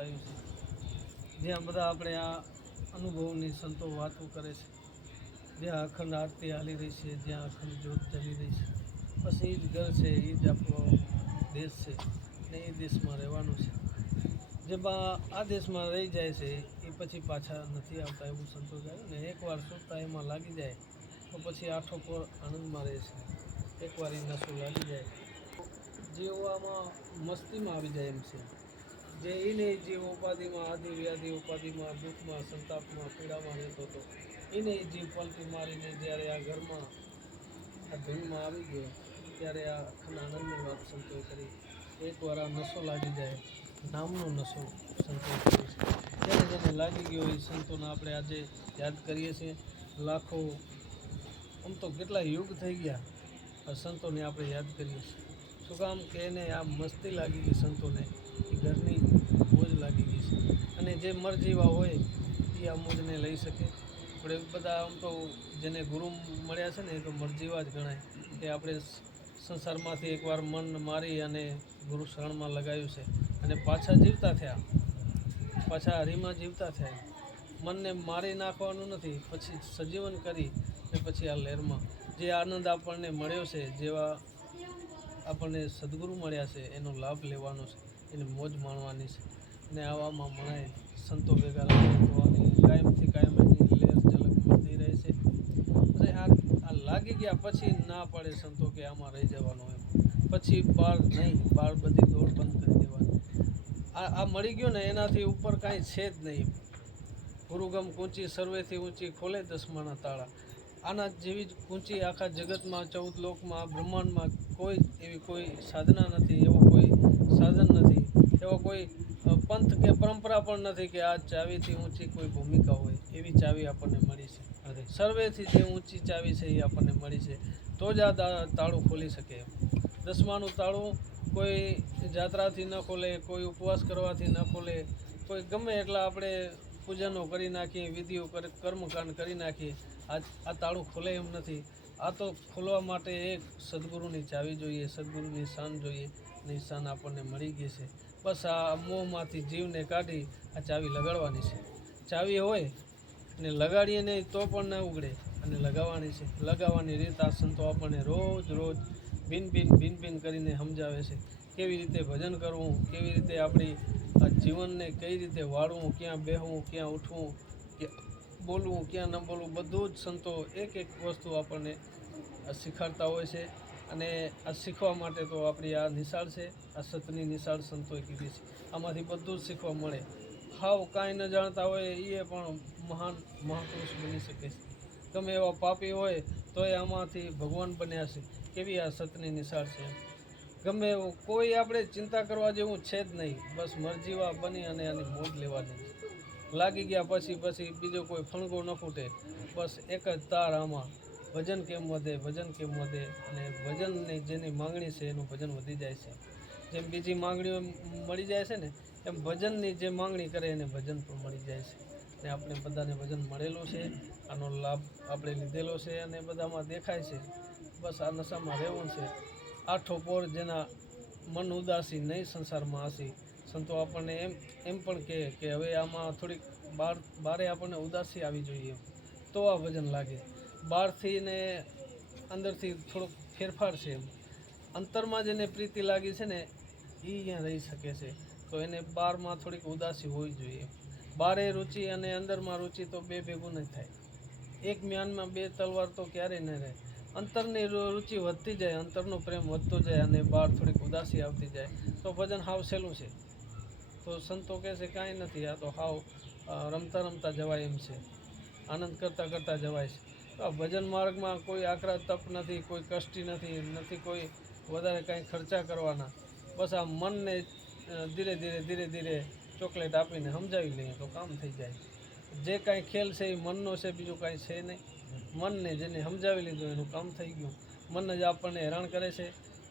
બતાવ્યું છે, જ્યાં બધા આપણે આ અનુભવની સંતો વાતો કરે છે, જ્યાં અખંડ આરતી હાલી રહી છે, જ્યાં અખંડ જ્યોત જલી રહી છે, બસ એ જ ઘર છે, એ જ આપણો દેશ છે ને એ દેશમાં રહેવાનું છે. જેમાં આ દેશમાં રહી જાય છે એ પછી પાછા નથી આવતા એવું સંતો કહ્યું ને. એકવાર સુરતા એમાં લાગી જાય તો પછી આઠો પોર આનંદમાં રહે છે. એકવાર એ નશો લાગી જાય જેઓ આમાં મસ્તીમાં આવી જાય એમ છે. જે એને જે ઉપાધિમાં આદિ વ્યાધિ ઉપાધિમાં દુઃખમાં સંતાપમાં પીડામાં રહેતો હતો એને જીવ પલટી મારીને જ્યારે આ ઘરમાં આ ધૂનમાં આવી ગયો ત્યારે આ અખંડ આનંદની વાત સંતોએ કરી. એકવાર આ નશો લાગી જાય, નામનો નશો સંતોએ કર્યો છે. જેને જેને લાગી ગયો એ સંતોને આપણે આજે યાદ કરીએ છીએ. લાખો આમ તો કેટલા યુગ થઈ ગયા આ સંતોને આપણે યાદ કરીએ છીએ. શું કામ કે એને આ મસ્તી લાગી ગઈ સંતોને, એ ઘરની મોજ લાગી ગઈ છે. અને જે મરજીવા હોય એ આ મોજને લઈ શકે. આપણે બધા આમ તો જેને ગુરુ મળ્યા છે ને એ તો મરજીવા જ ગણાય કે આપણે સંસારમાંથી એકવાર મન મારી અને ગુરુ શરણમાં લગાવ્યું છે અને પાછા જીવતા થયા, પાછા હરીમાં જીવતા થયા. મનને મારી નાખવાનું નથી, પછી સજીવન કરી ને પછી આ લહેરમાં જે આનંદ આપણને મળ્યો છે, જેવા આપણને સદગુરુ મળ્યા છે એનો લાભ લેવાનો છે, એને મોજ માણવાની છે. અને આવામાં મણાય સંતો ભેગા લાગે તો આની કાયમથી કાયમ એની લહેર ઝલક મળતી રહે છે. અને આ લાગી ગયા પછી ના પડે સંતો કે આમાં રહી જવાનું એમ, પછી બાર નહીં, બાર બધી દોડ બંધ કરી દેવાની. આ મળી ગયું ને એનાથી ઉપર કાંઈ છે જ નહીં. ગુરુગમ કૂંચી સર્વેથી ઊંચી ખોલે દસમાના તાળા. આના જેવી જ ઊંચી આખા જગતમાં 14 લોકમાં બ્રહ્માંડમાં એવી કોઈ સાધના નથી, એવો કોઈ સાધન નથી, એવો કોઈ પંથ કે પરંપરા પણ નથી કે આ ચાવીથી ઊંચી કોઈ ભૂમિકા હોય. એવી ચાવી આપણને મળી છે. સર્વેથી જે ઊંચી ચાવી છે એ આપણને મળી છે, તો જ આ તાળું ખોલી શકે. દસમાનું તાળું કોઈ જાત્રાથી ન ખોલે, કોઈ ઉપવાસ કરવાથી ન ખોલે, કોઈ ગમે એટલા આપણે પૂજનો કરી નાખીએ, વિધિઓ કર્મકાંડ કરી નાખીએ, આ તાળું ખોલે એમ નથી. આ તો ખોલવા માટે એક સદગુરુની ચાવી જોઈએ, સદગુરુની શાન જોઈએ. ની શાન આપણને મળી ગઈ છે. બસ આ મોહમાંથી જીવને કાઢી આ ચાવી લગાડવાની છે. ચાવી હોય ને લગાડીએ નહીં તો પણ ન ઉગડે, અને લગાવવાની છે. લગાવવાની રીત આ સંતો આપણને રોજ રોજ ભિન્ન ભિન્ન કરીને સમજાવે છે. કેવી રીતે ભજન કરવું, કેવી રીતે આપણી આ જીવનને કઈ રીતે વાળવું, ક્યાં બેહવું, ક્યાં ઉઠવું, ક્યાં બોલવું, ક્યાં ન બોલવું, બધું જ સંતો એક એક વસ્તુ આપણને શીખવાડતા હોય છે. અને આ શીખવા માટે તો આપણી આ નિશાળ છે, આ સતની નિશાળ સંતોએ કીધી છે. આમાંથી બધું જ શીખવા મળે. હાવ કાંઈ ન જાણતા હોય એ પણ મહાન મહાપુરુષ બની શકે છે. ગમે એવા પાપી હોય તો એ આમાંથી ભગવાન બન્યા છે. કેવી આ સતની નિશાળ છે. ગમે એવું કોઈ આપણે ચિંતા કરવા જેવું છે જ નહીં. બસ મરજીવા બની અને આની મોજ લેવાની છે. લાગી ગયા પછી બીજો કોઈ ફણગો ન ફૂટે. બસ એક જ તાર આમાં, ભજન કેમ વધે, ભજન કેમ વધે. અને ભજનની જેની માંગણી છે એનું ભજન વધી જાય છે. જેમ બીજી માંગણીઓ મળી જાય છે ને એમ ભજનની જે માંગણી કરે એને ભજન પણ મળી જાય છે. ને આપણે બધાને ભજન મળેલું છે, આનો લાભ આપણે લીધેલો છે અને બધામાં દેખાય છે. બસ આ નશામાં રહેવું છે. આઠો પોર જેના મન ઉદાસી નહીં સંસારમાં આસી. સંતો આપણને એમ પણ કહે કે હવે આમાં થોડીક બારે આપણને ઉદાસી આવી જોઈએ તો આ ભજન લાગે. બહારથી ને અંદરથી થોડોક ફેરફાર છે. એમ અંતરમાં જેને પ્રીતિ લાગી છે ને એ અહીંયા રહી શકે છે. તો એને બહારમાં થોડીક ઉદાસી હોવી જોઈએ. બારે રુચિ અને અંદરમાં રુચિ તો બે ભેગું નહીં થાય. એક મ્યાનમાં બે તલવાર તો ક્યારેય ન રહે. અંતરની રુચિ વધતી જાય, અંતરનો પ્રેમ વધતો જાય અને બહાર થોડીક ઉદાસી આવતી જાય તો ભજન હાવ સહેલું છે. તો સંતો કહે છે કાંઈ નથી, આ તો હાવ રમતા રમતા જવાય એમ છે, આનંદ કરતાં કરતાં જવાય છે. તો આ ભજન માર્ગમાં કોઈ આકરા તપ નથી, કોઈ કષ્ટી નથી, કોઈ વધારે કાંઈ ખર્ચા કરવાના. બસ આ મનને ધીરે ધીરે ચોકલેટ આપીને સમજાવી લઈએ તો કામ થઈ જાય. જે કાંઈ ખેલ છે એ મનનો છે, બીજું કાંઈ છે નહીં. મનને જેને સમજાવી લીધું એનું કામ થઈ ગયું. મન જ આપણને હેરાન કરે છે.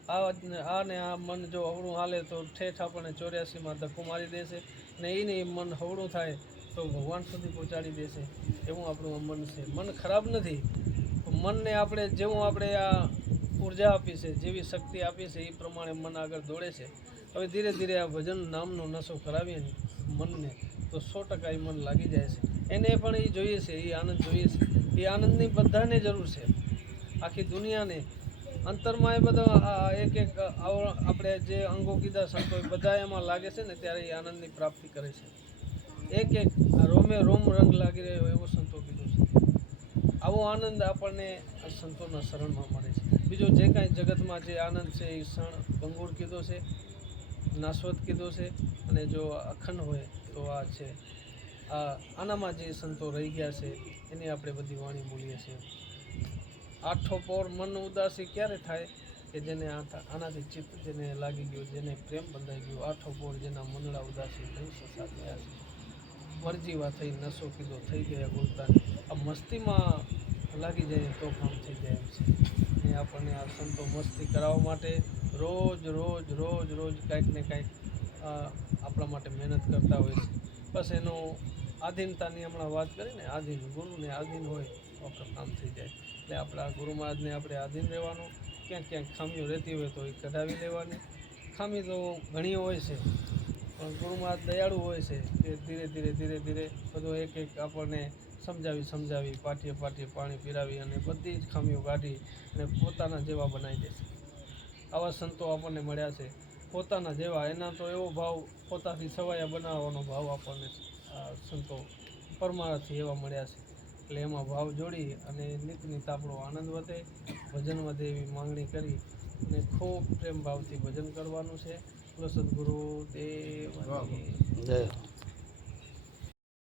આ મન જો અવળું હાલે તો ઠેઠ આપણને 84માં ધક્કો મારી દેશે ને એને મન હવળું થાય તો ભગવાન સુધી પહોંચાડી દેશે. એવું આપણું આ મન છે. મન ખરાબ નથી. મનને જેવું આપણે આ ઉર્જા આપી છે, જેવી શક્તિ આપી છે એ પ્રમાણે મન આગળ દોડે છે. હવે ધીરે ધીરે આ ભજન નામનો નશો કરાવીએ ને મનને તો 100% એ મન લાગી જાય છે. એને પણ એ જોઈએ છે, એ આનંદ જોઈએ છે. એ આનંદની બધાને જરૂર છે, આખી દુનિયાને. અંતરમાં એ બધો એક એક આપણે જે અંગો કીધા સંતો એ બધા એમાં લાગે છે ને ત્યારે એ આનંદની પ્રાપ્તિ કરે છે. એક એક રોમે રોમ રંગ લાગી રહ્યો એવો સંતો કીધું છે. આવો આનંદ આપણને આ સંતોના શરણમાં મળે છે. બીજો જે કાંઈ જગતમાં જે આનંદ છે એ ક્ષણ ભંગુર કીધો છે, નાશવત કીધો છે, અને જો અખંડ હોય તો આ છે. આનામાં જે સંતો રહી ગયા છે એની આપણે બધી વાણી બોલીએ છીએ. આઠો પોર મન ઉદાસી ક્યારે થાય કે જેને આનાથી ચિત્ત જેને લાગી ગયું, જેને પ્રેમ બંધાઈ ગયો. આઠો પોર જેના મનડા ઉદાસી નહીં સસાથયા છે. વરજીવા થઈ નશો કીધો થઈ ગયા ગુલતાન. આ મસ્તીમાં લાગી જાય તો કામ થઈ જાય એમ છે. ને આપણને આ સંતો મસ્તી કરાવવા માટે રોજ રોજ રોજ રોજ કાંઈક ને કાંઈક આપણા માટે મહેનત કરતા હોય છે. બસ એનો આધીનતાની હમણાં વાત કરીને, આધીન ગુરુને આધીન હોય તો આપણું કામ થઈ જાય. એટલે આપણા ગુરુ મહારાજને આપણે આધીન રહેવાનું. ક્યાંક ક્યાંક ખામીઓ રહેતી હોય તો એ કઢાવી લેવાની. ખામી તો ઘણી હોય છે પણ ગુરુ મહારાજ દયાળુ હોય છે કે ધીરે ધીરે ધીરે ધીરે બધું એક એક આપણને સમજાવી પાટીએ પાણી પીરાવી અને બધી જ ખામીઓ કાઢી અને પોતાના જેવા બનાવી દે છે. આવા સંતો આપણને મળ્યા છે, પોતાના જેવા. એના તો એવો ભાવ, પોતાથી સવાયા બનાવવાનો ભાવ આપણને સંતો પરમારાથી એવા મળ્યા છે. એટલે એમાં ભાવ જોડી અને નિત આપણો આનંદ વધે, ભજન વધે એવી માંગણી કરી અને ખૂબ પ્રેમ ભાવથી ભજન કરવાનું છે. સદગુરુ દેવની જય.